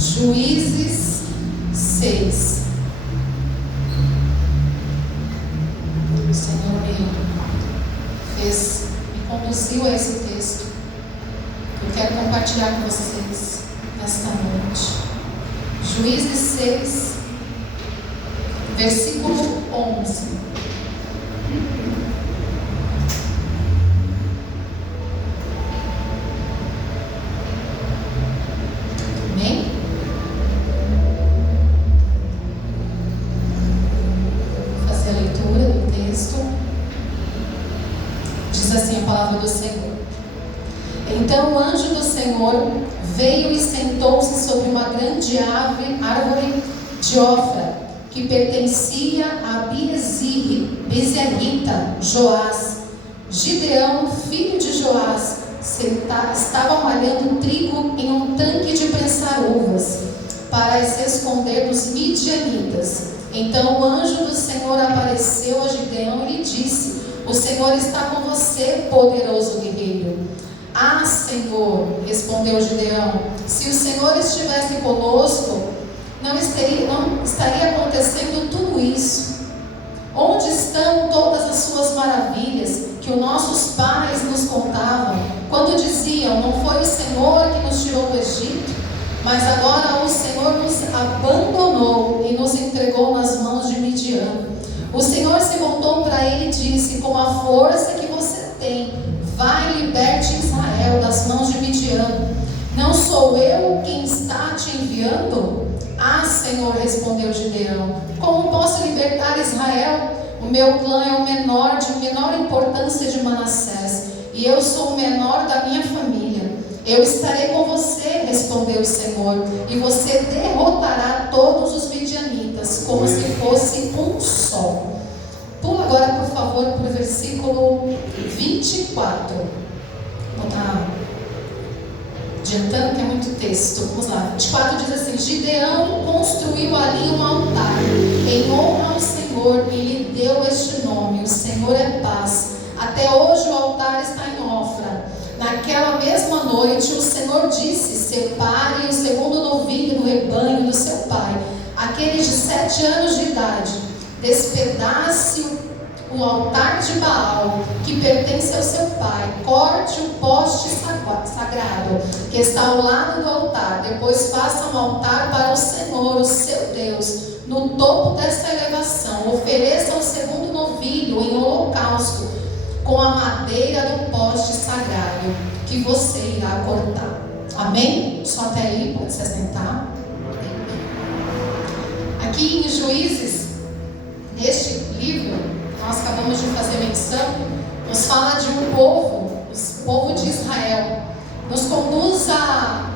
Juízes 6. O Senhor me conduziu a esse texto. Eu quero compartilhar com vocês nesta noite. Juízes 6, versículo 11. Amém? Vou fazer a leitura do texto. Diz assim a palavra do Senhor. Então o anjo do Senhor veio e sentou-se sobre uma grande árvore de Ofra, que pertencia a Bezerrita, Joás. Gideão, filho de Joás, estava malhando trigo em um tanque de prensar uvas, para se esconder dos midianitas. Então o anjo do Senhor apareceu a Gideão e lhe disse: o Senhor está com você, poderoso guerreiro. Ah, Senhor, respondeu Gideão, se o Senhor estivesse conosco, não estaria acontecendo tudo isso. Onde estão todas as suas maravilhas que os nossos pais nos contavam, quando diziam: não foi o Senhor que nos tirou do Egito? Mas agora o Senhor nos abandonou e nos entregou nas mãos de Midian. O Senhor se voltou para ele e disse: com a força que você tem, vai e liberte Israel das mãos de Midian. Não sou eu quem está te enviando? Ah, Senhor, respondeu Gideão, como posso libertar Israel? O meu clã é o menor, de menor importância de Manassés, e eu sou o menor da minha família. Eu estarei com você, respondeu o Senhor, e você derrotará todos os midianitas, como se fosse um só. Pula agora, por favor, para o versículo 24. Vou estar adiantando que é muito texto. Vamos lá. 24 diz assim: Gideão construiu ali um altar em honra ao Senhor e lhe deu este nome: o Senhor é paz. Até hoje o altar está em Ofra. Naquela mesma noite o Senhor disse: separe o segundo novilho do rebanho do seu pai, aquele de 7 anos de idade. Despedace o altar de Baal, que pertence ao seu pai. Corte o poste sagrado, que está ao lado do altar. Depois faça um altar para o Senhor, o seu Deus, no topo desta elevação. Ofereça o segundo novilho em holocausto, com a madeira do poste sagrado, que você irá cortar. Amém? Só até aí, pode se assentar. Aqui em Juízes, neste livro, nós acabamos de fazer menção, nos fala de um povo, o povo de Israel. Nos conduz a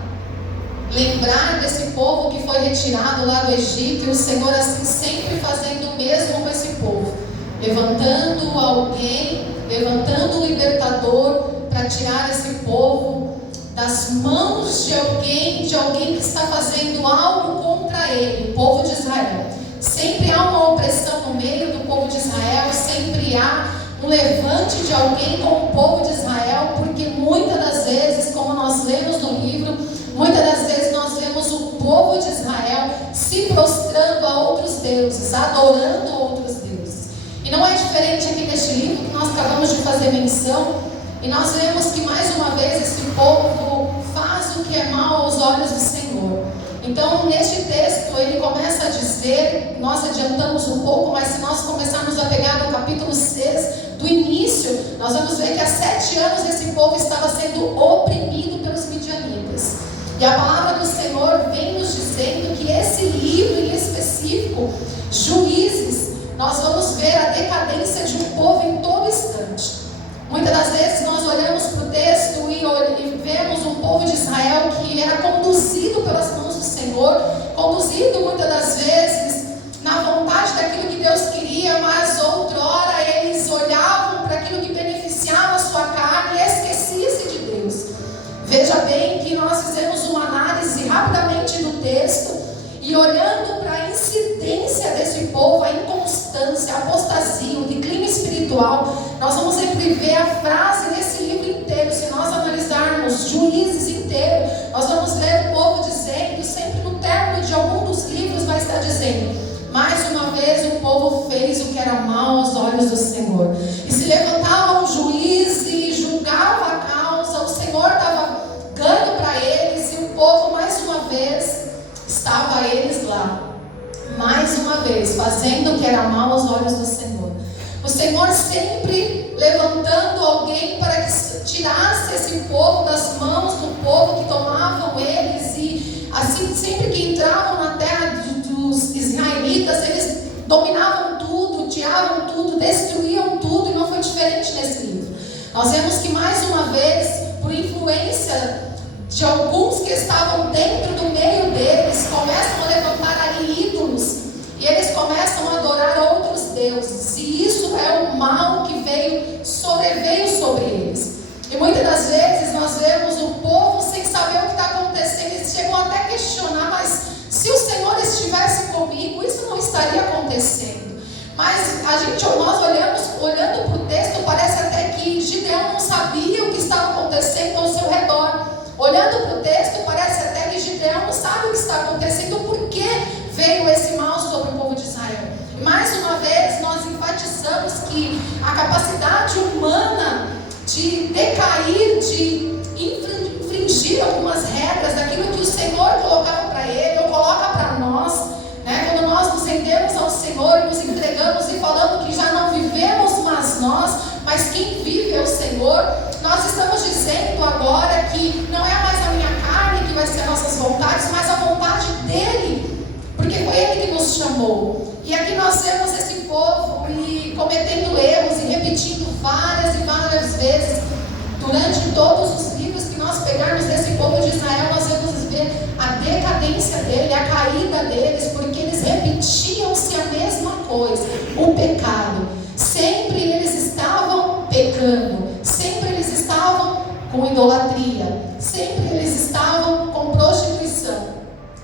lembrar desse povo que foi retirado lá do Egito, e o Senhor assim sempre fazendo o mesmo com esse povo, levantando alguém, levantando um libertador para tirar esse povo das mãos de alguém que está fazendo algo contra ele, o povo de Israel. Sempre há uma opressão no meio do povo de Israel, sempre há um levante de alguém com o povo de Israel, porque muitas das vezes, como nós lemos no livro, muitas das vezes nós vemos o povo de Israel se prostrando a outros deuses, adorando outros deuses. E não é diferente aqui neste livro que nós acabamos de fazer menção, e nós vemos que mais uma vez esse povo faz o que é mal aos olhos do Senhor. Então, neste texto, ele começa a dizer, nós adiantamos um pouco, mas se nós começarmos a pegar no capítulo 6, do início, nós vamos ver que há 7 anos esse povo estava sendo oprimido pelos midianitas. E a palavra do Senhor vem nos dizendo que esse livro em específico, Juízes, nós vamos ver a decadência de um povo em todo instante. Muitas das vezes nós olhamos para o texto e vemos um povo de Israel que era conduzido pelas mãos do Senhor, conduzido muitas das vezes na vontade daquilo que Deus queria, mas outrora eles olhavam para aquilo que beneficiava a sua carne e esquecia-se de Deus. Veja bem que nós fizemos uma análise rapidamente do texto e olhando para a incidência desse povo, a inconstância, a apostasia, o declínio espiritual, nós vamos sempre ver a frase nesse livro inteiro. Se nós analisarmos Juízes inteiro, nós vamos ver o povo dizendo, sempre no acontecendo? Mais uma vez o povo fez o que era mal aos olhos do Senhor. E se levantava um juiz e julgava a causa, o Senhor dava ganho para eles, e o povo mais uma vez estava eles lá. Mais uma vez, fazendo o que era mal aos olhos do Senhor. O Senhor sempre levantando alguém para que tirasse esse povo das mãos do povo que tomavam eles. E assim, sempre que entravam na terra dos israelitas, eles dominavam tudo, tiravam tudo, destruíam tudo. E não foi diferente nesse livro. Nós vemos que mais uma vez, por influência de alguns que estavam dentro do meio deles, começam a levantar ali ídolos, e eles começam a adorar outros deuses. E isso é o mal que sobreveio sobre eles. E muitas das vezes nós vemos o povo sem saber o que está acontecendo. Eles chegam até a questionar: mas se o Senhor estivesse comigo, isso não estaria acontecendo. Mas nós olhando para o texto, parece até que Gideão não sabia o que estava acontecendo ao seu redor. Olhando para o texto, parece até que Gideão não sabe o que está acontecendo, por que veio esse mal sobre o povo de Israel. E mais uma vez nós enfatizamos que a capacidade humana de decair, de infringir algumas regras daquilo que o Senhor colocava para ele, ou coloca para nós, né? Quando nós nos rendemos ao Senhor e nos entregamos e falando que já não vivemos mais nós, mas quem vive é o Senhor, nós estamos dizendo agora que não é mais a minha carne que vai ser nossas vontades, mas a vontade dele, porque foi ele que nos chamou. E aqui nós vemos esse povo cometendo erros e repetindo várias e várias vezes. Durante todos os livros que nós pegarmos desse povo de Israel, nós vamos ver a decadência dele, a caída deles, porque eles repetiam-se a mesma coisa, o pecado. Sempre eles estavam pecando, sempre eles estavam com idolatria, sempre eles estavam com prostituição.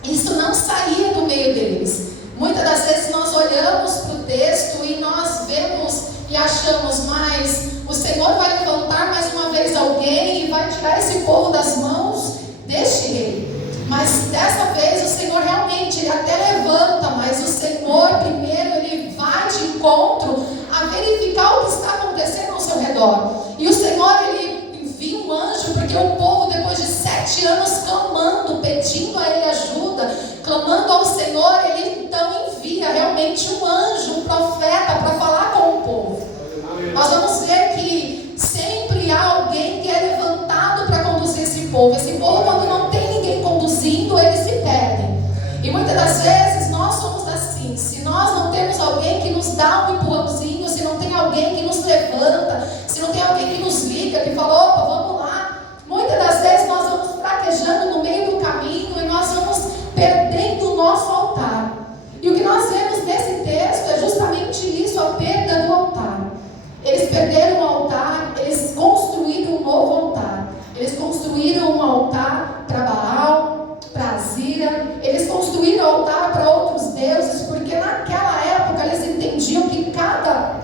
Isso não saía do meio deles. Muitas das vezes nós olhamos para o texto e nós vemos e achamos: mas o Senhor vai levantar mais uma vez alguém e vai tirar esse povo das mãos deste rei. Mas dessa vez o Senhor realmente, ele até levanta, mas o Senhor primeiro ele vai de encontro a verificar o que está acontecendo ao seu redor. E o Senhor ele envia um anjo, porque o povo, depois de 7 anos clamando, pedindo a ele ajuda, clamando ao Senhor, ele então envia realmente um anjo, um profeta, para falar com o povo. Nós vamos ver que sempre há alguém que é levantado para conduzir esse povo. Esse povo, quando não tem ninguém conduzindo, eles se perdem. E muitas das vezes nós somos assim. Se nós não temos alguém que nos dá um empurrãozinho, se não tem alguém que nos levanta, se não tem alguém que nos liga, que fala: opa, vamos lá. Muitas das vezes nós vamos fraquejando no meio do caminho e nós vamos perdendo o nosso altar. E o que nós vemos nesse texto é justamente isso, a perda do altar. Eles perderam o altar, eles construíram um novo altar. Eles construíram um altar para Baal, para Azira. Eles construíram altar para outros deuses, porque naquela época eles entendiam que cada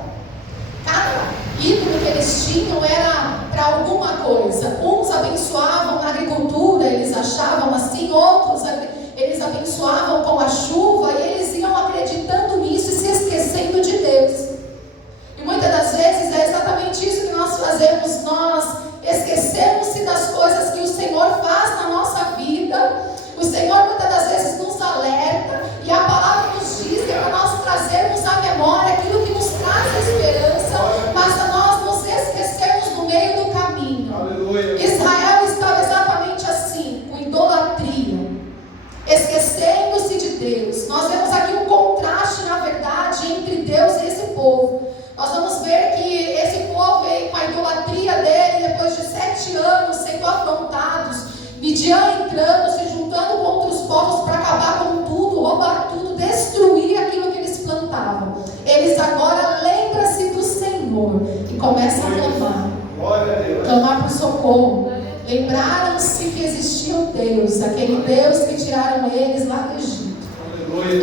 ídolo que eles tinham era para alguma coisa. Uns abençoavam na agricultura, eles achavam assim, outros eles abençoavam com a chuva, e eles iam acreditando nisso e se esquecendo de Deus. E muitas das vezes é exatamente isso que nós fazemos. Nós esquecemos-se das coisas que o Senhor faz na nossa vida. O Senhor muitas das vezes nos alerta, e a palavra nos diz que é para nós trazermos à memória aquilo que nos traz a esperança, mas nós nos esquecemos no meio do caminho. Aleluia. Israel estava exatamente assim, com idolatria, esquecendo-se de Deus. Nós vemos aqui um contraste, na verdade, entre Deus e esse povo. Nós vamos ver que esse povo veio com a idolatria dele, depois de 7 anos sendo afrontados, Midian entrando, se juntando com outros povos para acabar com tudo, roubar tudo, destruir aquilo que eles plantavam. Eles agora lembram-se do Senhor e começam a clamar. Clamar por socorro. Lembraram-se que existia o Deus, aquele Deus que tiraram eles lá do Egito.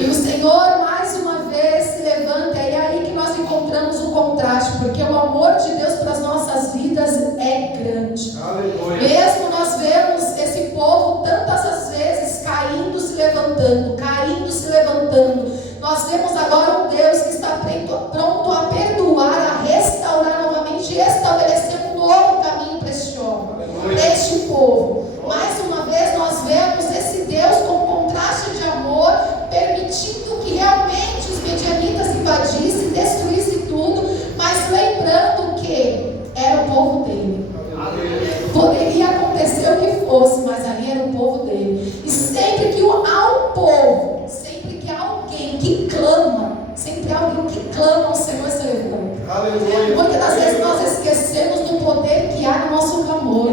E o Senhor mais uma vez se levanta, e é aí que nós encontramos o contraste, porque o amor de Deus para as nossas vidas é grande. Aleluia. Mesmo nós vemos esse povo tantas as vezes caindo, se levantando, Nós vemos agora um Deus que está pronto a perdoar, a restaurar novamente e estabelecer um novo caminho para este homem, para este povo. Mais uma vez nós vemos esse Deus com contraste de amor, permitindo que realmente os medianitas invadissem, destruíssem tudo, mas lembrando que era o povo dele. Poderia acontecer o que fosse, mas ali era o povo dele. E sempre que há um povo, sempre que há alguém que clama, sempre há alguém que clama, o Senhor se levanta. Aleluia. Muitas das vezes nós esquecemos do poder que há no nosso clamor.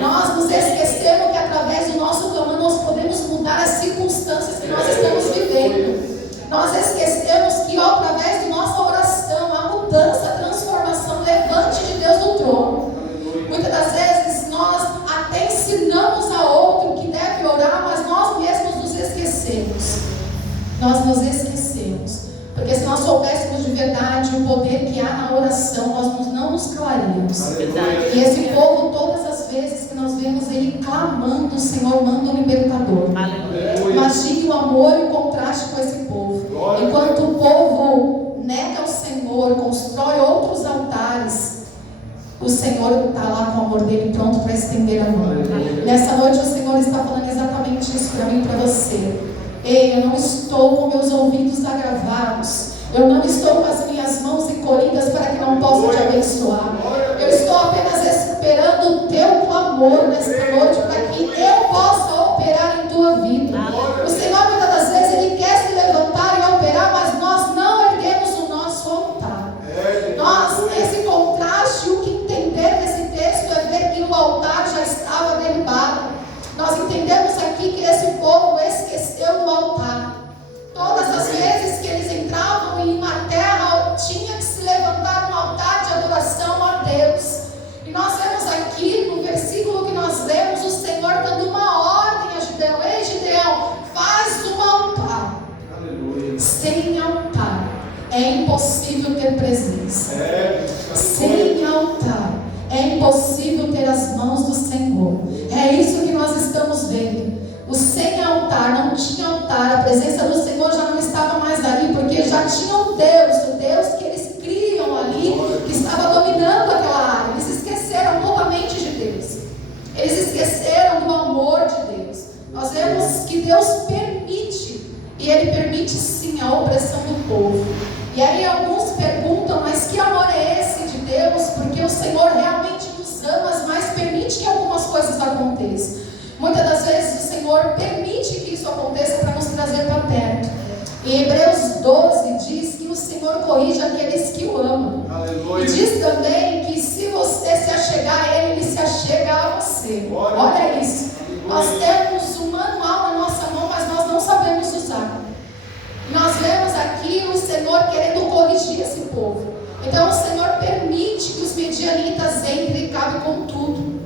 Nós nos esquecemos que através do nosso clamor nós podemos mudar as circunstâncias que nós estamos vivendo. Nós esquecemos que através da nossa oração, a mudança, a transformação, levante de Deus do trono. Muitas das vezes nós até ensinamos a outro que deve orar, mas nós mesmos nos esquecemos. Nós nos esquecemos. Porque se nós soubéssemos de verdade o poder que há na oração, nós não nos calaríamos. E esse povo, todas as vezes que nós vemos ele clamando, o Senhor manda um libertador. Imagine o amor e o contraste com esse povo. Enquanto o povo nega o Senhor, constrói outros altares, o Senhor está lá com o amor dele pronto para estender a mão. Nessa noite o Senhor está falando exatamente isso para mim e para você. Ei, eu não estou com meus ouvidos agravados. Eu não estou com as minhas mãos encolhidas para que não possa te abençoar. Eu estou apenas esperando o teu clamor nesta noite para que eu possa operar em tua vida. O Senhor muitas das vezes Ele quer se levantar e operar, mas nós não erguemos o nosso altar. Esse contraste, o que entender nesse texto é ver que o altar já estava derribado. Nós entendemos aqui que esse povo esqueceu do altar. Todas as vezes que eles entravam em uma terra, tinha que se levantar um altar de adoração a Deus. E nós vemos aqui no versículo que nós lemos, o Senhor dando uma ordem a Gideão: ei Gideão, faz um altar. Aleluia. Sem altar é impossível ter presença. Sem altar é impossível ter as mãos do Senhor. É isso que nós estamos vendo. O sem altar, não tinha altar, a presença do Senhor já não estava mais ali, porque já tinha um Deus, o Deus que eles criam ali, que estava dominando aquela área. Eles esqueceram totalmente de Deus. Eles esqueceram do amor de Deus. Nós vemos que Deus permite, e Ele permite sim a opressão do povo. E aí alguns perguntam, mas que amor é esse de Deus? Porque o Senhor realmente nos ama, mas permite que algumas coisas aconteçam. Muitas das vezes o Senhor permite que isso aconteça para nos trazer para perto. Em Hebreus 12 diz que o Senhor corrige aqueles que o amam. Aleluia. E diz também que se você se achegar a Ele, Ele se achega a você. Olha isso. Aleluia. Nós temos um manual na nossa mão, mas nós não sabemos usar. Nós vemos aqui o Senhor querendo corrigir esse povo. Então o Senhor permite que os medianitas entrem e acabem com tudo.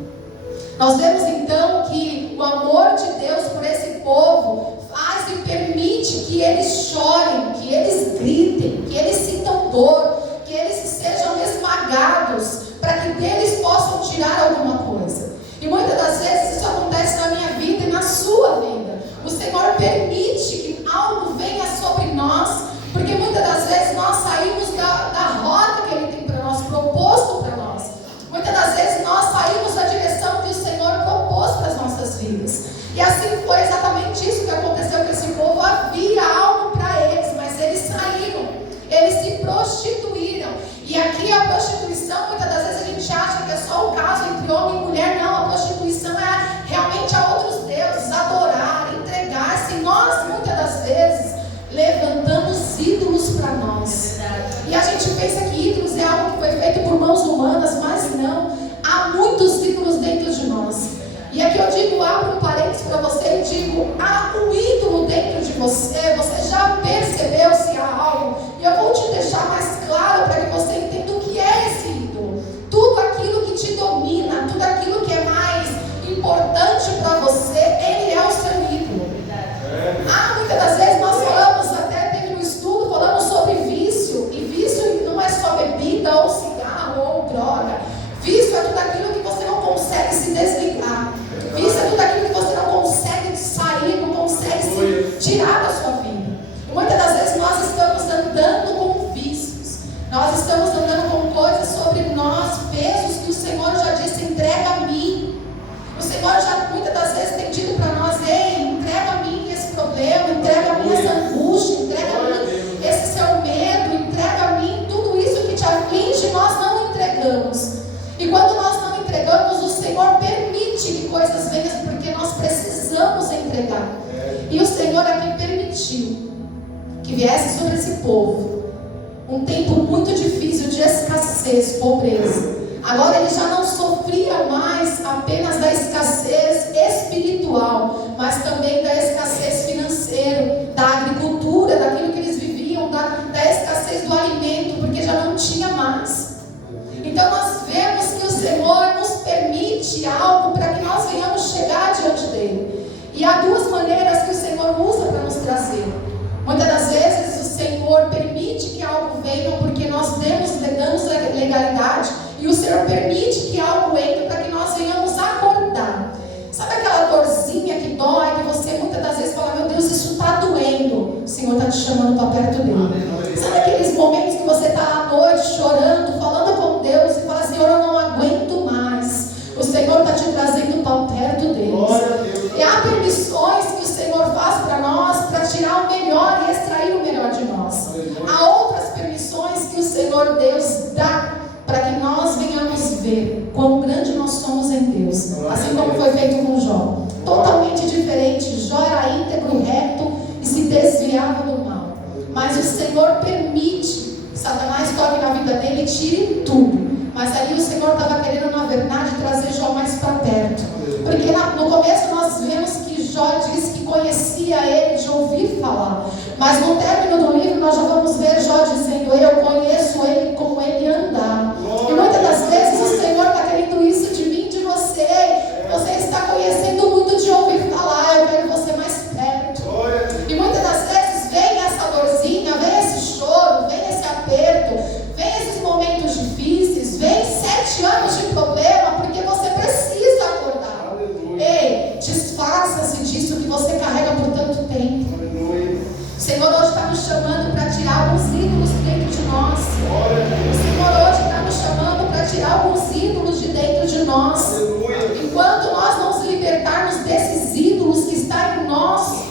Nós vemos então que o amor de Deus por esse povo faz e permite que eles chorem, que eles gritem, que eles sintam dor, que eles sejam esmagados, para que deles possam tirar alguma coisa. E muitas das vezes isso acontece na minha vida e na sua vida. O Senhor permite que algo venha sobre nós, porque muitas das vezes nós saímos da rota que Ele tem para nós, proposto para nós. Muitas das vezes nós saímos da direção que o Senhor propôs para as nossas vidas. E assim foi exatamente isso que aconteceu com esse povo. Havia algo para eles, mas eles saíram, eles se prostituíram. E aqui a prostituição, muitas das vezes a gente acha que é só o caso entre homem e mulher. Não, a prostituição é realmente a outros deuses, adorar, entregar-se. Nós muitas das vezes levantamos ídolos para nós. E a gente pensa que ídolos é algo que foi feito por mãos humanas, mas não. Há muitos ídolos dentro de nós. E aqui eu digo, abro um parênteses para você e digo, há um ídolo dentro de você. Você já percebeu se há algo? E eu vou te deixar mais claro para que você entenda o que é esse ídolo. Tudo aquilo que te domina, tudo aquilo que é mais importante para você, ele é o seu ídolo. Muitas das vezes nós falamos, até teve um estudo, falamos sobre vício. E vício não é só bebida ou cigarro ou droga. Vício é tudo aquilo que você não consegue se desligar. Vício é tudo aquilo que você não consegue sair, não consegue se tirar da sua vida. E muitas das vezes nós E o Senhor aqui permitiu que viesse sobre esse povo um tempo muito difícil de escassez, pobreza. Agora ele já não sofria mais apenas da escassez espiritual, mas também da escassez financeira, da agricultura, daquilo que eles viviam, da escassez do alimento, porque já não tinha mais. Então nós vemos que o Senhor nos permite algo para que nós venhamos chegar diante dele. E há duas maneiras que o Senhor usa para nos trazer. Muitas das vezes o Senhor permite que algo venha porque nós damos legalidade, e o Senhor permite que algo entre para que nós venhamos acordar. Sabe aquela dorzinha que dói, que você muitas das vezes fala, meu Deus, isso está doendo. O Senhor está te chamando para perto dele. Sabe aqueles momentos que você está à noite chorando, falando com Deus e fala, Senhor, eu não aguento mais. O Senhor está te trazendo para perto deles. E há permissões que o Senhor faz para nós, para tirar o melhor e extrair o melhor de nós. Há outras permissões que o Senhor Deus dá para que nós venhamos ver quão grande nós somos em Deus. Assim como foi feito com Jó. Totalmente diferente. Jó era íntegro, reto e se desviava do mal. Mas o Senhor permite que Satanás toque na vida dele e tire tudo. Mas aí o Senhor estava querendo, na verdade, trazer Jó mais para perto. Porque no começo nós vemos que Jó disse que conhecia ele de ouvir falar. Mas no término do livro nós já vamos ver Jó dizendo, eu conheço ele como ele andar. E muitas das vezes o Senhor está querendo isso de mim, de você. Você está conhecendo muito de ouvir falar, eu quero você mais perto. E muitas das vezes vem essa dorzinha, vem esse choro, vem esse aperto, vem esses momentos difíceis, vem 7 anos de problema, porque você precisa acordar. Ei, desfaça-se disso que você carrega por tanto tempo. O Senhor hoje está nos chamando para tirar alguns ídolos dentro de nós. O Senhor hoje está nos chamando para tirar alguns ídolos de dentro de nós. Enquanto nós não nos libertarmos desses ídolos que estão em nós,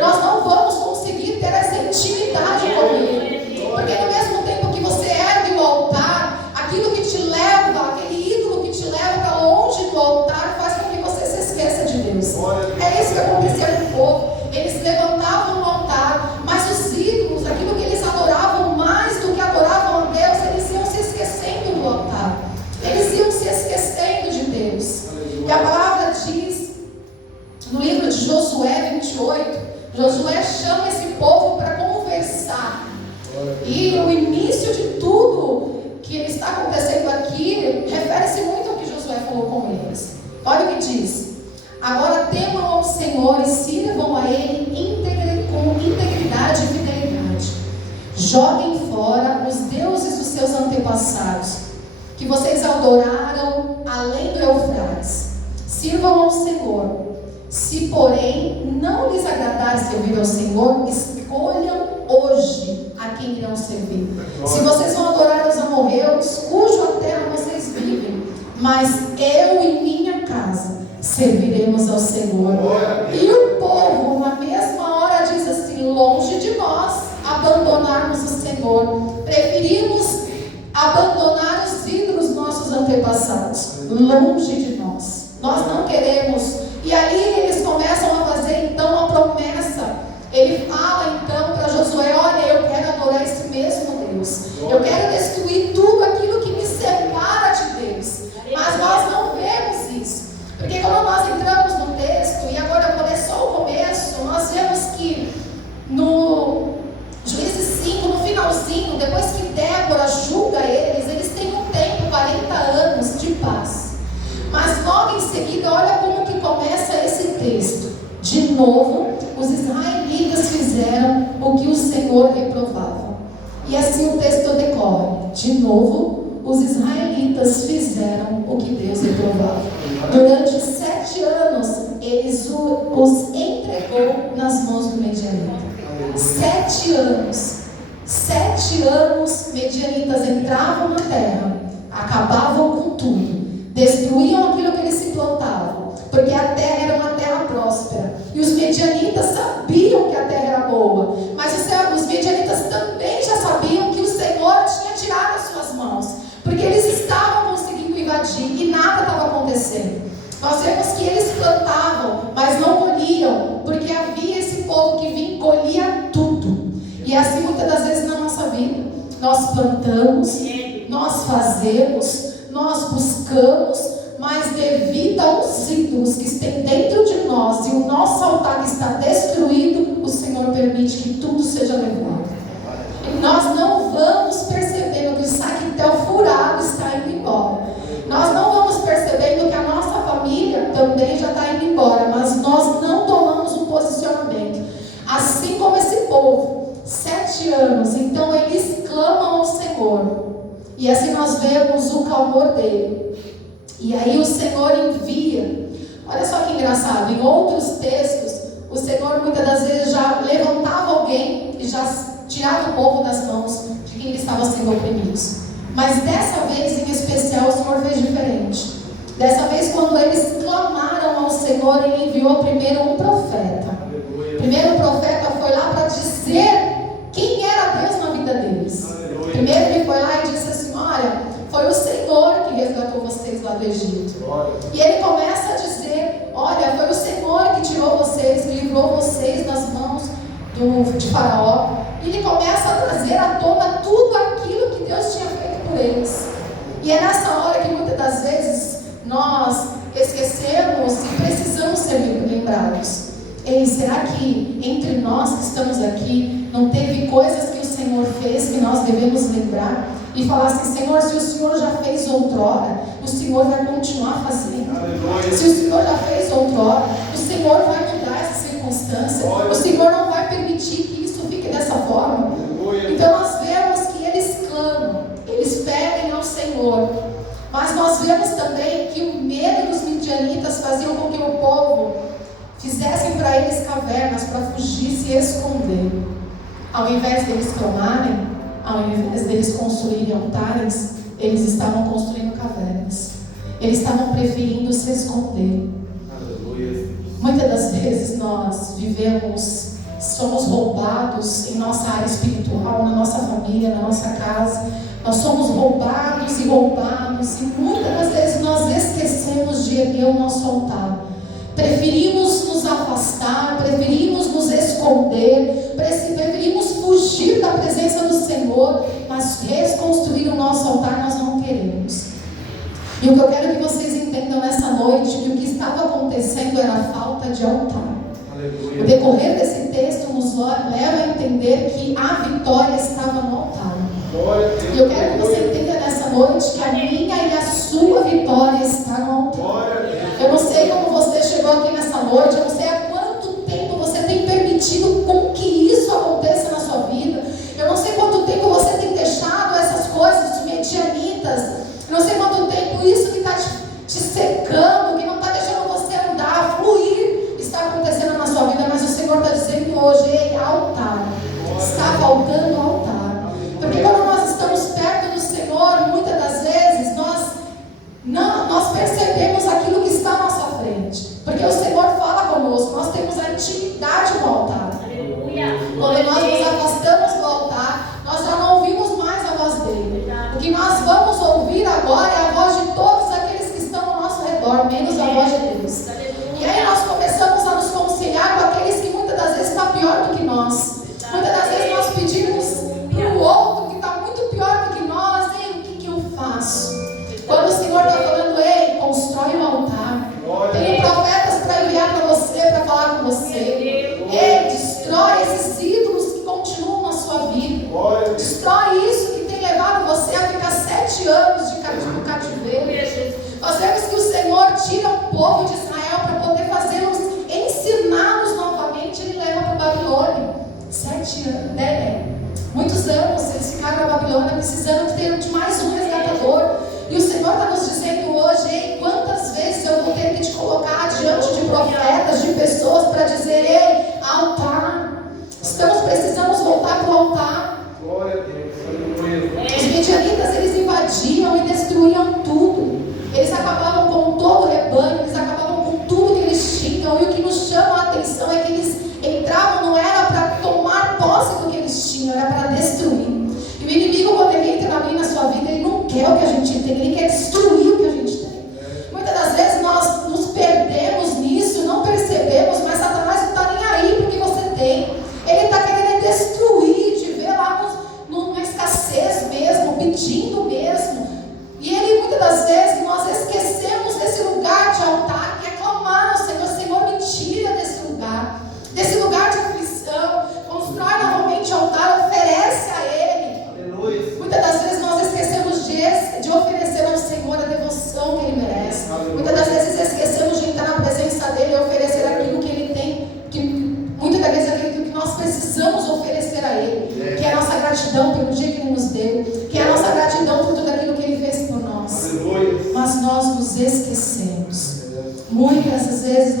nós não vamos conseguir ter essa intimidade com Ele. Porque no mesmo tempo que você ergue o altar, aquilo que te leva, aquele ídolo que te leva para longe do altar, faz com que você se esqueça de Deus. É isso que acontecia com o povo. Eles levantavam o altar, mas os ídolos, aquilo que eles adoravam mais do que adoravam a Deus, eles iam se esquecendo do altar. Eles iam se esquecendo de Deus. E a palavra diz, no livro de Josué 28, Josué chama esse povo para conversar. E o início de tudo que está acontecendo aqui refere-se muito ao que Josué falou com eles. Olha o que diz. Agora temam ao Senhor e sirvam a Ele com integridade e fidelidade. Joguem fora os deuses dos seus antepassados, que vocês adoraram além do Eufrates. Sirvam ao Senhor. Se, porém, não lhes agradar servir ao Senhor, escolham hoje a quem irão servir. Se vocês vão adorar os amorreus, cuja terra vocês vivem, mas eu e minha casa serviremos ao Senhor. E o povo, na mesma hora, diz assim: longe de nós abandonarmos o Senhor, preferimos abandonar os ídolos dos nossos antepassados. Longe de nós, nós não queremos. E aí eles começam a fazer então a promessa. Ele fala então para Josué: olha, eu quero adorar esse mesmo Deus, eu quero destruir tudo aquilo que me separa de Deus. Mas nós não vemos isso, porque quando nós entramos no texto, e agora eu vou ler só o começo, nós vemos que no Juízes 5, no finalzinho, depois que Débora julga eles têm um tempo, 40 anos de paz. Mas logo em seguida, olha como que começa esse texto. De novo, os israelitas fizeram o que o Senhor reprovava. E assim o texto decorre. De novo, os israelitas fizeram o que Deus reprovava. Durante 7 anos, eles os entregou nas mãos do medianita. 7 anos. 7 anos, medianitas entravam na terra, acabavam com tudo, destruíam aquilo que eles se plantavam, porque a terra era uma terra próspera. E os medianitas sabiam que a terra era boa, mas os medianitas também já sabiam que o Senhor tinha tirado as suas mãos, porque eles estavam conseguindo invadir e nada estava acontecendo. Nós vemos que eles plantavam, mas não colhiam, porque havia esse nós plantamos, nós fazemos, nós buscamos, mas devido aos ídolos que estão dentro de nós e o nosso altar está destruído, o Senhor permite que tudo seja levado. E nós não vamos percebendo que o saquetel furado está indo embora. Nós não vamos percebendo que a nossa família também já está indo embora, mas nós não tomamos um posicionamento. Assim como esse povo, 7 anos, então eles clamam ao Senhor. E assim nós vemos o clamor dele. E aí o Senhor envia. Olha só que engraçado, em outros textos, o Senhor muitas das vezes já levantava alguém e já tirava o povo das mãos de quem eles estavam sendo oprimidos. Mas dessa vez em especial o Senhor fez diferente. Dessa vez, quando eles clamaram ao Senhor, ele enviou primeiro um profeta. Primeiro o profeta foi lá para dizer quem era Deus na vida deles. Primeiro ele foi lá e disse assim: olha, foi o Senhor que resgatou vocês lá do Egito. E ele começa a dizer: olha, foi o Senhor que tirou vocês, que livrou vocês das mãos de Faraó. E ele começa a trazer à tona tudo aquilo que Deus tinha feito por eles. E é nessa hora que muitas das vezes nós esquecemos e precisamos ser lembrados. Ei, será que entre nós que estamos aqui não teve coisas que o Senhor fez que nós devemos lembrar? E falar assim: Senhor, se o Senhor já fez outrora, o Senhor vai continuar fazendo. Aleluia. Se o Senhor já fez outrora, o Senhor vai mudar essa circunstância. Aleluia. O Senhor não vai permitir que isso fique dessa forma. Aleluia. Então nós vemos que eles clamam, eles pedem ao Senhor. Mas nós vemos também que o medo dos midianitas fazia com que o povo fizessem para eles cavernas para fugir, se esconder. Ao invés deles clamarem, ao invés deles construírem altares, eles estavam construindo cavernas. Eles estavam preferindo se esconder. Aleluia. Muitas das vezes nós somos roubados em nossa área espiritual, na nossa família, na nossa casa. Nós somos roubados e muitas das vezes nós esquecemos de erguer o nosso altar. Preferimos nos afastar, preferimos nos esconder, preferimos fugir da presença do Senhor, mas reconstruir o nosso altar nós não queremos. E o que eu quero que vocês entendam nessa noite, que o que estava acontecendo era a falta de altar. Aleluia. O decorrer desse texto nos leva a entender que a vitória estava no altar. E eu quero que você entenda nessa noite que a minha e a sua vitória está no altar. Eu não sei como você chegou aqui nessa noite, eu não sei há quanto tempo você tem permitido com que isso aconteça na sua vida. Eu não sei quanto tempo você tem deixado essas coisas medianitas. Eu não sei quanto tempo isso que está te secando, que não está deixando você andar, fluir, está acontecendo na sua vida. Mas o Senhor está dizendo hoje: ei, altar. Está faltando altar. Porque quando nós estamos perto do Senhor, muitas das vezes nós percebemos aquilo que está à nossa frente. Porque o Senhor fala conosco, nós temos a intimidade no altar. Aleluia. Quando nós nos afastamos do altar, nós já não ouvimos mais a voz dele. O que nós vamos ouvir agora é a voz de todos aqueles que estão ao nosso redor, menos a voz de Deus. E aí nós começamos a nos conciliar com aqueles que muitas das vezes estão pior do que nós. Muitas das vezes nós pedimos para o outro que está muito pior do que nós: ei, o que eu faço? Quando o Senhor está falando: ei, constrói um altar. Tenho profetas para enviar para você, para falar com você. Ei, destrói esses ídolos que continuam na sua vida. Destrói isso que tem levado você a ficar 7 anos de cativeiro. Nós vemos que o Senhor tira o povo de Israel para poder fazê-los, ensiná-los novamente. Ele leva para a Babilônia. 7 anos, né? Muitos anos eles ficaram na Babilônia precisando ter de mais um resgatador. E o Senhor está nos dizendo hoje: ei, quantas vezes eu vou ter que te colocar diante de profetas, de pessoas, para dizer: ei, altar. Precisamos voltar para o altar. Glória a Deus. Os midianitas, eles invadiam e destruíam tudo. Eles acabavam com todo o rebanho, eles acabavam com tudo que eles tinham. E o que nos chama a atenção é que eles entravam, não era para tomar posse do que eles tinham, era para destruir. E o inimigo, quando ele entra na minha e na sua vida, ele não quer o que a gente tem, ele quer destruir o que a gente tem. Muitas das vezes nós nos perdemos nisso, não percebemos, mas Satanás não está nem aí porque você tem. Ele está querendo destruir, te ver lá numa escassez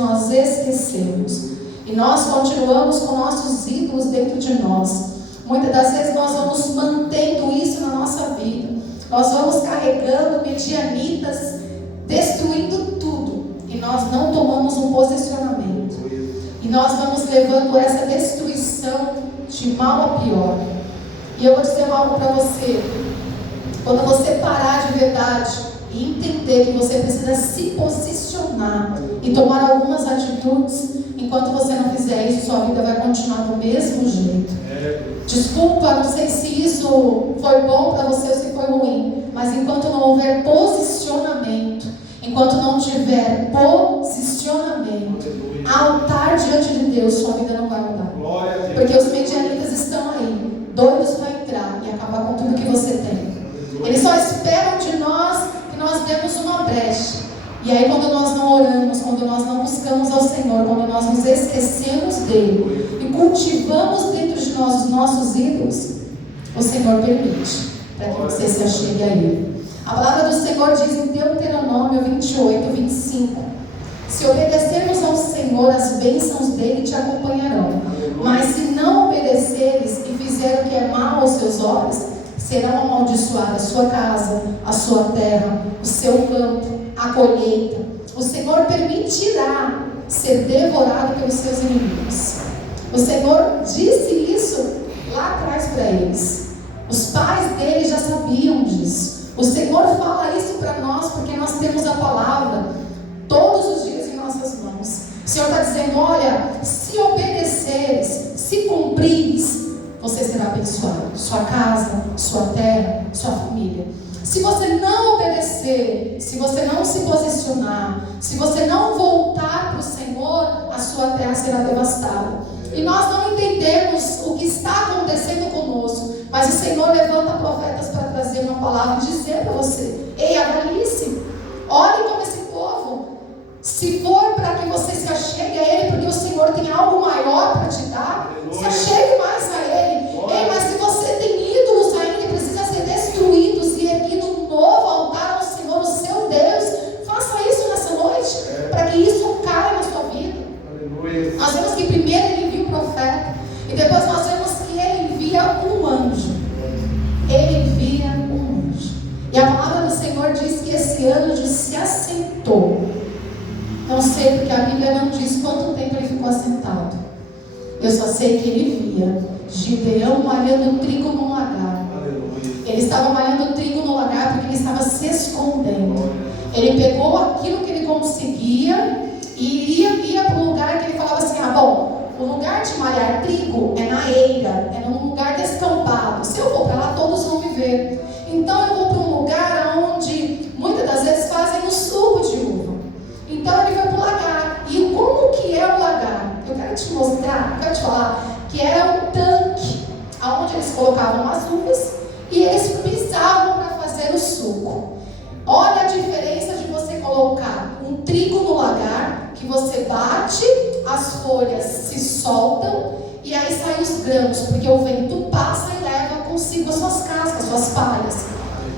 nós esquecemos. E nós continuamos com nossos ídolos dentro de nós. Muitas das vezes nós vamos mantendo isso na nossa vida. Nós vamos carregando medianitas, destruindo tudo. E nós não tomamos um posicionamento. E nós vamos levando essa destruição de mal a pior. E eu vou dizer algo para você. Quando você parar de verdade e entender que você precisa se posicionar e tomar algumas atitudes, enquanto você não fizer isso, sua vida vai continuar do mesmo jeito. Desculpa, não sei se isso foi bom para você ou se foi ruim, mas enquanto não houver posicionamento, enquanto não tiver posicionamento, altar diante de Deus, sua vida não vai mudar. Porque os medianitas estão aí, doidos para entrar e acabar com tudo que você tem. Eles só esperam de nós que nós demos uma brecha. E aí quando nós não oramos, quando nós não buscamos ao Senhor, quando nós nos esquecemos dele e cultivamos dentro de nós os nossos ídolos, o Senhor permite para que você se achegue a ele. A palavra do Senhor diz em Deuteronômio 28, 25: se obedecermos ao Senhor, as bênçãos dele te acompanharão. Mas se não obedeceres e fizer o que é mal aos seus olhos, serão amaldiçoadas a sua casa, a sua terra, o seu campo, a colheita. O Senhor permitirá ser devorado pelos seus inimigos. O Senhor disse isso lá atrás para eles. Os pais deles já sabiam disso. O Senhor fala isso para nós porque nós temos a palavra todos os dias em nossas mãos. O Senhor está dizendo: olha, se obedeceres, se cumprires, você será abençoado. Sua casa, sua terra, sua família. Se você não obedecer, se você não se posicionar, se você não voltar para o Senhor, a sua terra será devastada. E nós não entendemos o que está acontecendo conosco, mas o Senhor levanta profetas para trazer uma palavra e dizer para você: ei, avalie-se, olhe como esse povo. Se for para que você se achegue a Ele, porque o Senhor tem algo maior para te dar, se achegue mais a Ele. Ei, mas se você tem ídolos ainda que precisam ser destruídos e erguido um novo altar ao Senhor, o seu Deus, faça isso nessa noite, para que isso caia na sua vida. Aleluia. Nós vemos que primeiro Ele envia o profeta, e depois nós vemos que Ele envia um anjo. Ele envia um anjo. E a palavra do Senhor diz que esse anjo se assentou. Não sei, porque a Bíblia não diz quanto tempo ele ficou assentado. Eu só sei que ele via Gideão malhando trigo num lagar. Ele estava malhando trigo no lagar porque ele estava se escondendo. Ele pegou aquilo que ele conseguia e ia para um lugar que ele falava assim: ah, bom, o lugar de malhar trigo é na eira, é num lugar descampado. Se eu for para lá, todos vão me ver. Então eu vou para um lugar onde muitas das vezes fazem o suco de uva. Então ele foi para o lagar. E como que é o lagar? Eu quero te mostrar, eu quero te falar que era um tanque onde eles colocavam as uvas e eles pisavam para fazer o suco. Olha a diferença de você colocar um trigo no lagar, que você bate, as folhas se soltam e aí saem os grãos, porque o vento passa e leva consigo as suas cascas, suas palhas.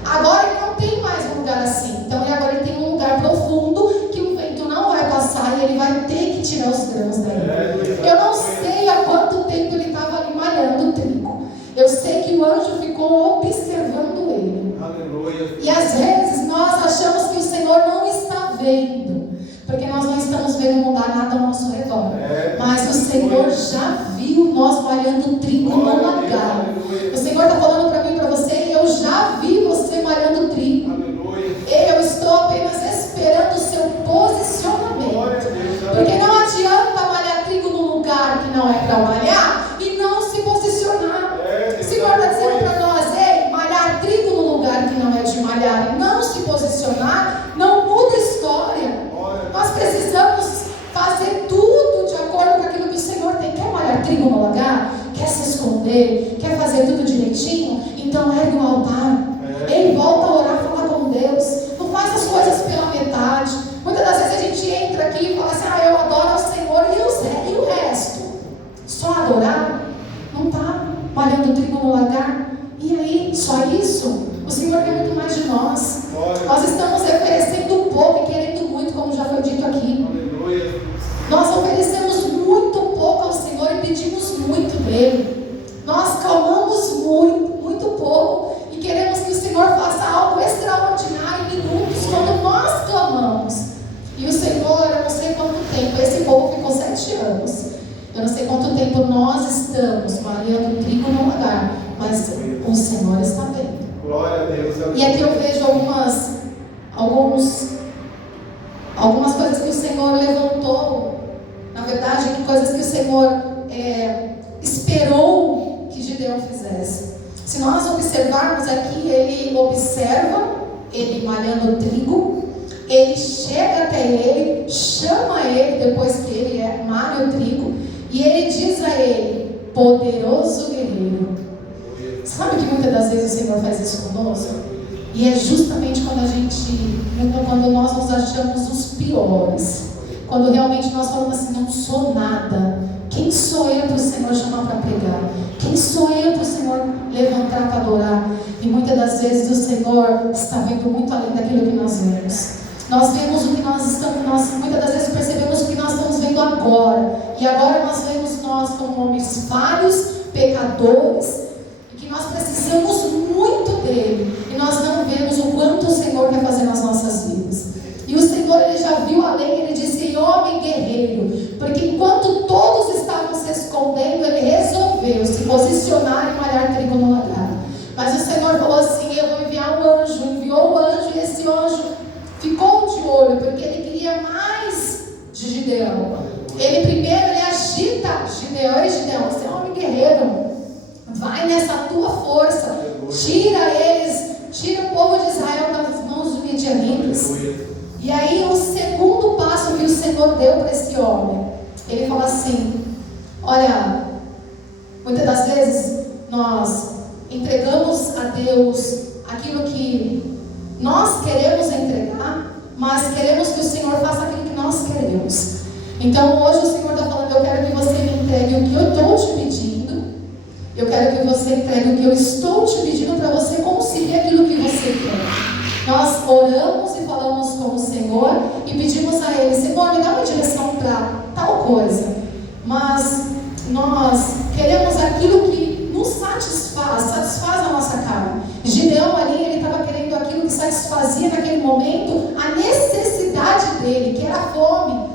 Agora ele não tem mais um lugar assim. Então agora ele tem um lugar profundo que o vento não vai passar e ele vai ter que tirar os grãos daí. Eu não sei há quanto tempo ele estava ali malhando o trigo. Eu sei que o anjo ficou observando ele. Aleluia. E às vezes nós achamos que o Senhor não está vendo, porque nós não estamos vendo mudar nada ao nosso redor. Mas o Senhor já viu nós malhando trigo no lagar. O Senhor está falando para mim e para você: eu já vi você malhando trigo. Eu estou apenas esperando o seu posicionamento. Porque não adianta malhar trigo num lugar que não é para malhar e não se posicionar. O Senhor está dizendo para nós: ei, malhar trigo num lugar que não é de malhar e não se posicionar não muda a história. Nós precisamos fazer tudo de acordo com aquilo que o Senhor tem. Quer malhar trigo no lagar? Quer se esconder? Quer fazer tudo direitinho? Então ergue o altar. Ei, volta a orar, falar com Deus. Não faz as coisas pela metade. Muitas das vezes a gente entra aqui e fala assim: ah, eu adoro ao Senhor, e o resto? Só adorar? Não está malhando trigo no lagar? E aí, só isso? O Senhor quer muito mais de nós. Nós estamos oferecendo pouco e querendo muito, como já foi dito aqui. Nós oferecemos muito pouco ao Senhor e pedimos muito dele. Nós clamamos muito, muito pouco e queremos que o Senhor faça algo extraordinário em minutos quando nós clamamos. E o Senhor, eu não sei quanto tempo, esse povo ficou 7 anos. Eu não sei quanto tempo nós estamos malhando trigo no lagar, mas o Senhor está vendo. Glória a Deus. E aqui eu vejo algumas coisas que o Senhor levantou. Na verdade, coisas que o Senhor esperou que Gideão fizesse. Se nós observarmos aqui, ele observa ele malhando trigo, ele chega até ele, chama ele depois que ele malha o trigo, e ele diz a ele: poderoso guerreiro. Sabe que muitas das vezes o Senhor faz isso conosco? E é justamente quando nós nos achamos os piores, quando realmente nós falamos assim: não sou nada. Quem sou eu para o Senhor chamar para pregar? Quem sou eu para o Senhor levantar para adorar? E muitas das vezes o Senhor está vendo muito além daquilo que nós vemos. Nós vemos o que nós estamos, muitas das vezes percebemos o que nós estamos vendo agora. E agora nós vemos nós como homens falhos, pecadores, e que nós precisamos muito dele. E nós não vemos o quanto o Senhor quer fazer nas nossas vidas. E o Senhor, ele já viu além, ele disse: homem guerreiro. Porque enquanto todos estavam se escondendo, ele resolveu se posicionar e malhar trigo no lagar. Mas o Senhor falou assim: eu vou enviar um anjo. Enviou o anjo, e esse anjo ficou de olho, porque ele queria mais de Gideão. Ele primeiro, ele agita Gideão: e Gideão, você é um homem guerreiro, vai nessa tua força, tira o povo de Israel das mãos dos midianitas. E aí o segundo passo que o Senhor deu para esse homem, ele fala assim: olha, muitas das vezes nós entregamos a Deus aquilo que nós queremos entregar, mas queremos que o Senhor faça aquilo que nós queremos. Então hoje o Senhor está falando: eu quero que você me entregue o que eu estou te pedindo, eu quero que você entregue o que eu estou te pedindo para você conseguir aquilo que você quer. Nós oramos e falamos com o Senhor e pedimos a Ele: Senhor, me dá uma direção para tal coisa, mas nós queremos aquilo que nos satisfaz a nossa carne. Gideão ali, ele estava querendo aquilo que satisfazia naquele momento a necessidade dele, que era a fome.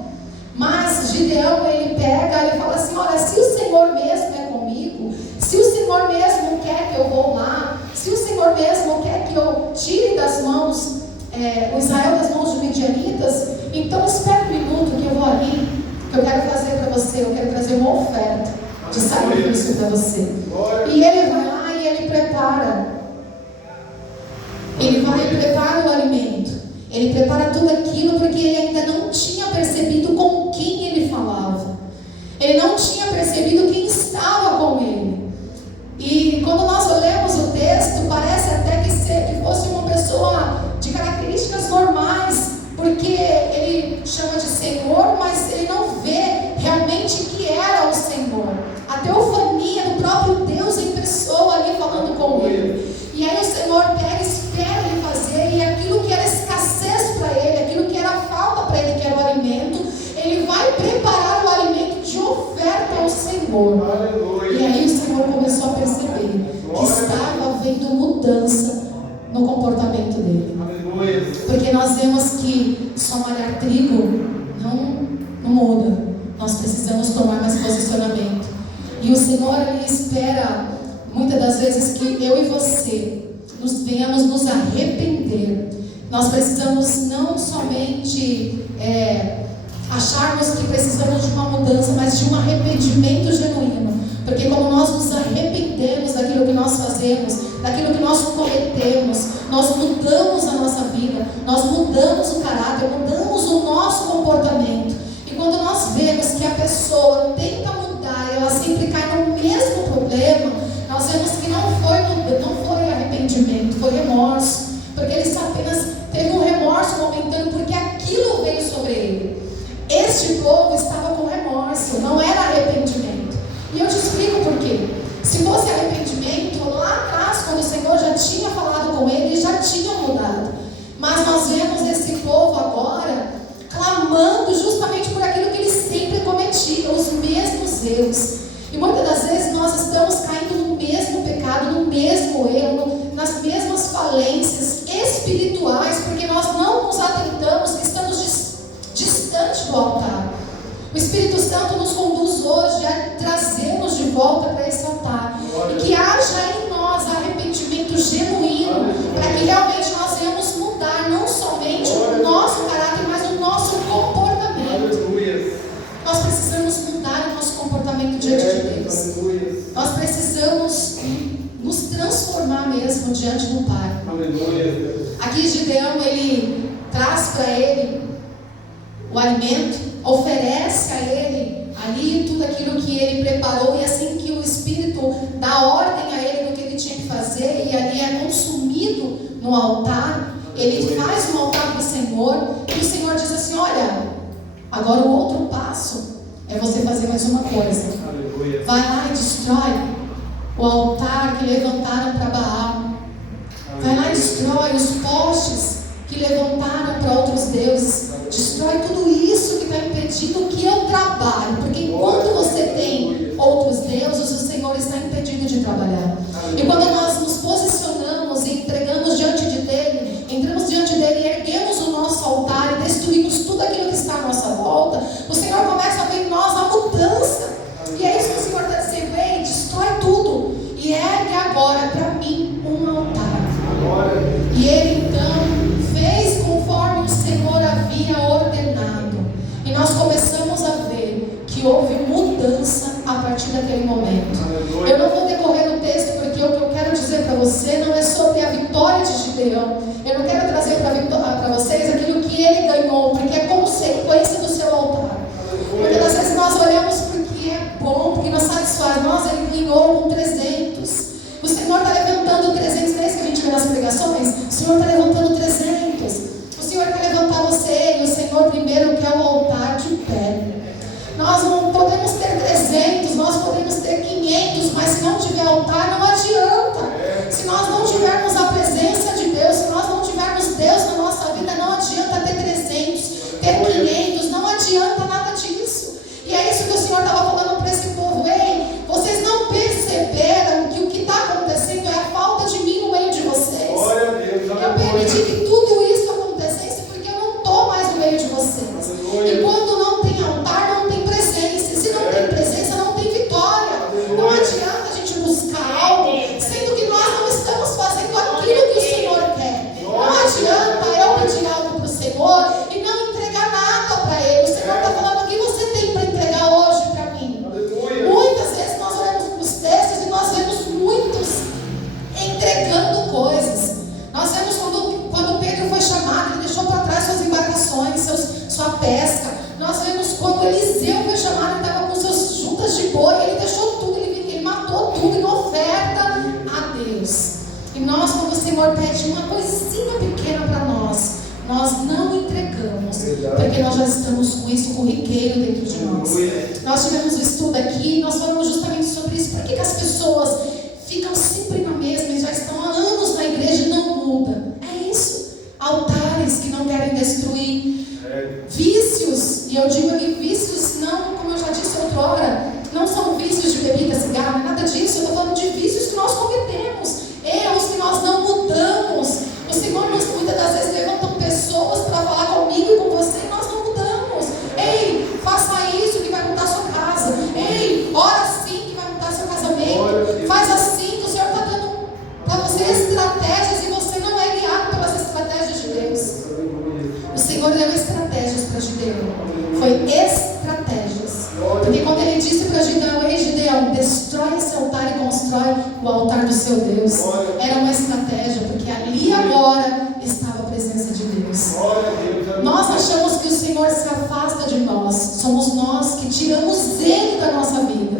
Mas Gideão, ele pega e fala assim: olha, se o Senhor mesmo é comigo, se o Senhor mesmo quer que eu vou lá, se o Senhor mesmo quer que eu tire das mãos, o Israel das mãos dos midianitas, então espera um minuto que eu vou ali, que eu quero fazer para você, eu quero trazer uma oferta de sacrifício para você. E ele vai lá e ele prepara. Ele vai e prepara o alimento. Ele prepara tudo aquilo porque ele ainda não tinha percebido com quem ele falava. Ele não tinha percebido quem estava com ele. E quando nós olhamos o texto, parece até que fosse uma pessoa de características normais, porque ele chama de Senhor, mas ele não vê realmente que era o Senhor. A teofania do próprio Deus em pessoa ali falando com ele. E aí o Senhor pega e espera ele fazer, e aquilo que era escassez para ele, aquilo que era falta para ele, que era o alimento, ele vai preparar o alimento de oferta ao Senhor. Aleluia. E aí o Senhor começou a perceber que estava havendo mudança no comportamento dele. Aleluia. Porque nós vemos que só malhar trigo não muda. Nós precisamos tomar mais posicionamento. E o Senhor, ele espera muitas das vezes que eu e você venhamos nos arrepender. Nós precisamos não somente acharmos que precisamos de uma mudança, mas de um arrependimento genuíno. Porque quando nós nos arrependemos daquilo que nós fazemos, daquilo que nós cometemos, nós mudamos a nossa vida, nós mudamos o caráter, mudamos o nosso comportamento. E quando nós vemos que a pessoa tenta mudar e ela sempre cai no mesmo problema, nós vemos que não foi arrependimento, foi remorso. Porque ele apenas teve um remorso momentâneo, porque aquilo veio sobre ele. Este povo estava com remorso, não era arrependimento. E eu te explico por quê. Se fosse arrependimento, lá atrás, quando o Senhor já tinha falado com ele, ele já tinha mudado. Mas nós vemos esse povo agora estamos caindo no mesmo pecado, no mesmo erro, nas mesmas falências espirituais, porque nós não nos atentamos que estamos distante do altar. O Espírito Santo nos conduz hoje a trazê-los de volta para esse altar. E que haja em nós arrependimento genuíno, para que realmente nós venhamos mudar não somente o nosso caráter, mas o nosso comportamento. Nós precisamos mudar o nosso comportamento diante de Deus. Nós precisamos nos transformar mesmo diante do Pai. Aqui Gideão, ele traz para ele o alimento, oferece a ele ali tudo aquilo que ele preparou, e assim que o Espírito dá ordem a ele do que ele tinha que fazer, e ali é consumido no altar, ele faz um altar para o Senhor, e o Senhor diz assim: olha, agora o outro passo é você fazer mais uma coisa. Vai lá e destrói o altar que levantaram para Baal. Vai lá e destrói os postes que levantaram para outros deuses. Destrói tudo isso que está impedindo que eu trabalhe. Porque enquanto você tem outros deuses, o Senhor está impedindo de trabalhar. E quando nós nos posicionamos e entregamos diante dele, entramos diante dele e erguemos o nosso altar e destruímos tudo aquilo que está à nossa volta, o Senhor começa a ver em nós a mudança. E é isso que o Senhor está dizendo: ei, destrói tudo e ergue agora para mim um altar. E ele então fez conforme o Senhor havia ordenado. E nós começamos a ver que houve mudança a partir daquele momento. Eu não vou decorrer o texto, porque o que eu quero dizer para você não é sobre a vitória de Gideão. Eu não quero trazer para vocês aquilo que ele ganhou, porque é consequência do seu altar. Muitas das vezes nós olhamos porque é bom, porque nos satisfaz. Nossa, ele ganhou com 300. O Senhor está levantando 300, não é isso que a gente vê nas pregações? O Senhor está levantando 300. O Senhor quer levantar você, e o Senhor primeiro quer o altar de pé. Nós não podemos ter 300, nós podemos ter 500, mas se não tiver altar, não adianta. Se nós não tivermos a presença de Deus, se nós não tivermos Deus na nossa vida, não adianta ter 300, ter 500, não adianta nada disso. E é isso que o Senhor estava falando para esse povo: ei, vocês não perceberam que o que está acontecendo é a falta de mim no meio de vocês. Eu permiti que tudo isso acontecesse porque eu não estou mais no meio de vocês. E quando não tem altar, não tem presença. E se não tem presença, não tem vitória. Não adianta a gente buscar algo, sendo que nós não estamos fazendo aquilo que o Senhor quer. Não adianta eu pedir algo para o Senhor e não entregar nada para Ele. O Senhor está falando: o que você tem para entregar hoje para mim? Muitas vezes nós olhamos para os textos e nós vemos muitos entregando coisas. Nós vemos quando Pedro foi chamado, ele deixou para trás suas embarcações, sua pesca. Nós vemos quando Eliseu foi chamado, ele estava com suas juntas de boi, ele deixou tudo, ele matou tudo em oferta a Deus. E nós, quando o Senhor pede uma coisinha pequena para nós não entregamos, porque nós já estamos com isso corriqueiro dentro de nós. Nós tivemos um estudo aqui, nós falamos justamente sobre isso. Por que as pessoas ficam sempre na mesma e já estão há anos na igreja e não mudam? É isso. Altares que não querem destruir. Vícios, e eu digo aqui vícios não, como eu já disse outrora, não são vícios de bebida, cigarro, nada disso. Eu estou falando de vícios que nós cometemos, erros que nós não mudamos. O Senhor muitas das vezes levantam pessoas para falar comigo e com você e nós não mudamos. Ei, faça isso que vai mudar a sua casa. Ei, ora assim que vai mudar seu casamento. Faz assim que o Senhor está dando para você estratégias e você não é guiado pelas estratégias de Deus. O Senhor deu estratégias para Gideão. Foi estratégias. Porque quando ele disse para Gideão: ei Gideão, destrói esse altar e constrói o altar do seu Deus, era uma estratégia, porque ali agora estava a presença de Deus. Nós achamos que o Senhor se afasta de nós. Somos nós que tiramos Ele da nossa vida.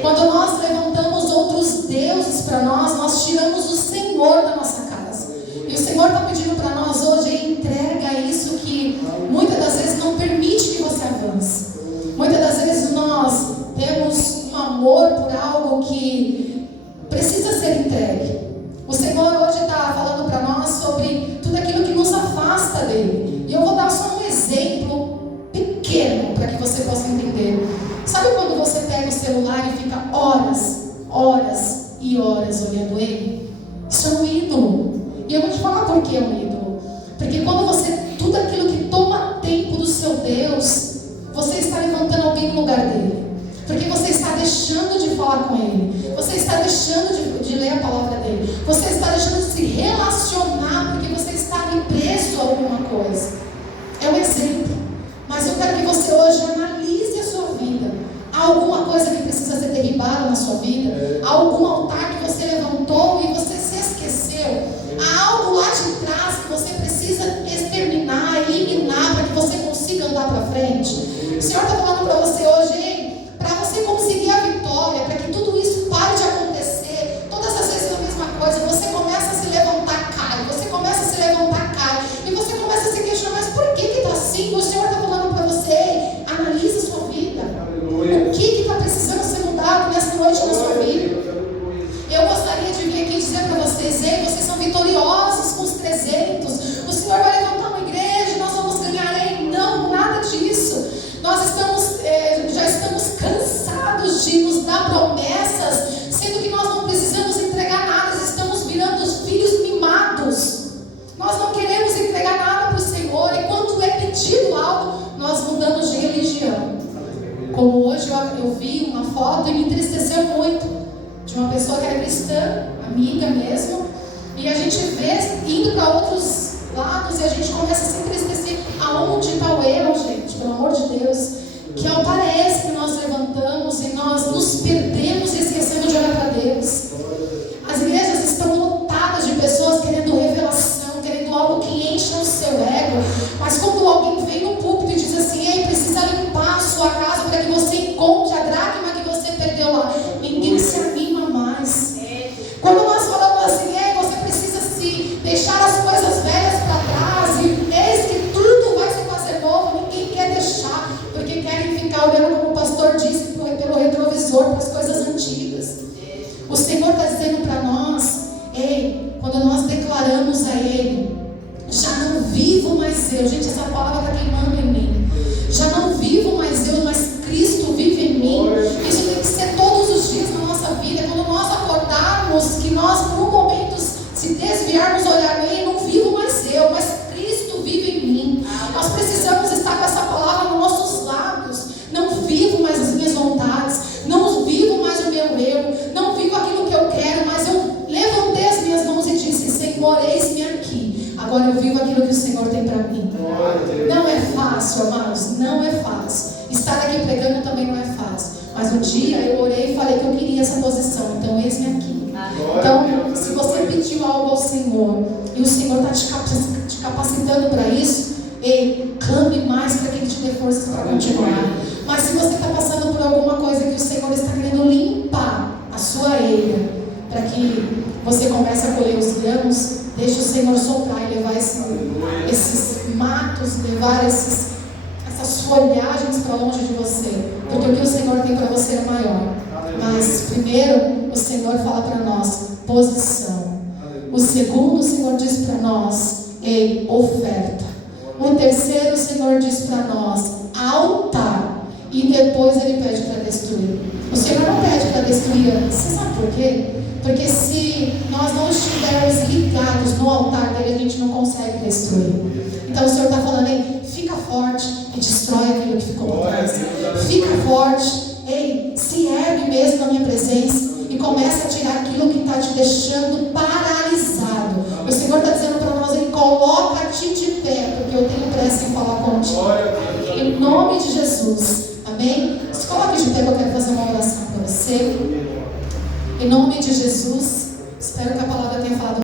Quando nós levantamos outros deuses para nós tiramos o Senhor da nossa casa. E o Senhor está pedindo para nós hoje: entrega isso que muitas das vezes não permite que você avance. Muitas das vezes nós temos um amor por algo que precisa ser entregue. O Senhor hoje está falando para nós sobre tudo aquilo que nos afasta dele. E eu vou dar só um exemplo pequeno para que você possa entender. Sabe quando você pega o celular e fica horas horas e horas olhando ele? Isso é um ídolo. E eu vou te falar por que é um ídolo. Porque quando tudo aquilo que toma tempo do seu Deus, você está levantando alguém no lugar dele. Porque você está deixando de falar com ele. Você está deixando de ler a palavra dele. Você está deixando de se relacionar porque você está ali preso a alguma coisa. É um exemplo. Mas eu quero que você hoje analise a sua vida. Há alguma coisa que precisa ser derribada na sua vida? Há algum altar que você levantou e você se esqueceu? Há algo lá de trás que você precisa exterminar, eliminar para que você consiga andar para frente? O Senhor está falando para você hoje, hein? Para você conseguir a vitória, para que tudo isso pare de acontecer, todas as vezes é a mesma coisa, você começa a se levantar, cai, você começa a se levantar, cai, e você começa a se questionar, mas por que está assim? O Senhor está falando para você, ei, analise a sua vida. O que está precisando ser mudado nessa noite na sua vida? Eu gostaria de vir aqui dizer para vocês, ei, vocês são vitoriosos com os 300, o Senhor vai levantar uma igreja, nós vamos ganhar, ei, não, nada disso. Nós já estamos cansados de nos dar promessas, sendo que nós não precisamos entregar nada, estamos virando os filhos mimados. Nós não queremos entregar nada para o Senhor, e quando é pedido algo, nós mudamos de religião. Como hoje eu vi uma foto e me entristeceu muito, de uma pessoa que era cristã, amiga mesmo, e a gente vê indo para outros lados e a gente começa a se entristecer. Aonde está o erro, gente? Pelo amor de Deus. Que altar é esse que nós levantamos e nós nos perdemos e esquecemos de olhar para Deus? As igrejas estão lotadas de pessoas querendo revelação, querendo algo que encha o seu ego, mas quando alguém vem no púlpito e diz assim, ei, precisa limpar a sua casa para que você encontre a dracma que você perdeu lá, ninguém se anima mais. Quando nós falamos assim, ei, você precisa se deixar as coisas velhas para trás e eis que tudo vai se fazer novo, ninguém quer deixar, porque querem ficar olhando, como o pastor disse, pelo retrovisor para as coisas antigas. O Senhor está dizendo para nós, ei, quando nós declaramos a Ele, já não vivo mais eu, gente, essa palavra está queimando em mim, já não vivo mais eu, mas Cristo vive em mim. Isso tem que ser todos os dias na nossa vida. Quando nós acordarmos, que nós por um momento se desviarmos, olhar Ele, não vivo mais eu, mas Cristo vive em mim. Nós precisamos estar com essa palavra nos nossos lábios. Não vivo mais as minhas vontades, não vivo mais o meu eu, não vivo aquilo que eu quero, mas eu levantei as minhas mãos e disse, Senhor, eis-me aqui. Agora eu vivo aquilo que o Senhor tem para mim. Não é fácil, amados, não é fácil. Estar aqui pregando também não é fácil. Mas um dia eu orei e falei que eu queria essa posição, então eis-me aqui. Então, se você pediu algo ao Senhor e o Senhor está te capacitando para isso, ei, clame mais para que Ele te dê forças para continuar. Mas se você está passando por alguma coisa que o Senhor está querendo limpar a sua eira, para que você comece a colher os grãos, deixe o Senhor soprar e levar esses matos, levar essas folhagens para longe de você, porque o que o Senhor tem para você é maior. Mas primeiro o Senhor fala para nós posição. O segundo, o Senhor diz para nós oferta. O terceiro, o Senhor diz para nós altar. E depois Ele pede para destruir. O Senhor não pede para destruir antes. Você sabe por quê? Porque se nós não estivermos ligados no altar dele, a gente não consegue destruir. Então o Senhor está falando, ei, fica forte e destrói aquilo que ficou para trás. Fica forte, ei, se ergue mesmo na minha presença e começa a tirar aquilo que está te deixando paralisado. O Senhor está dizendo para nós, Ele coloca-te de pé, porque eu tenho pressa em falar contigo. Em nome de Jesus, amém? Se coloque de pé, que eu quero fazer uma oração para você. Em nome de Jesus, espero que a palavra tenha falado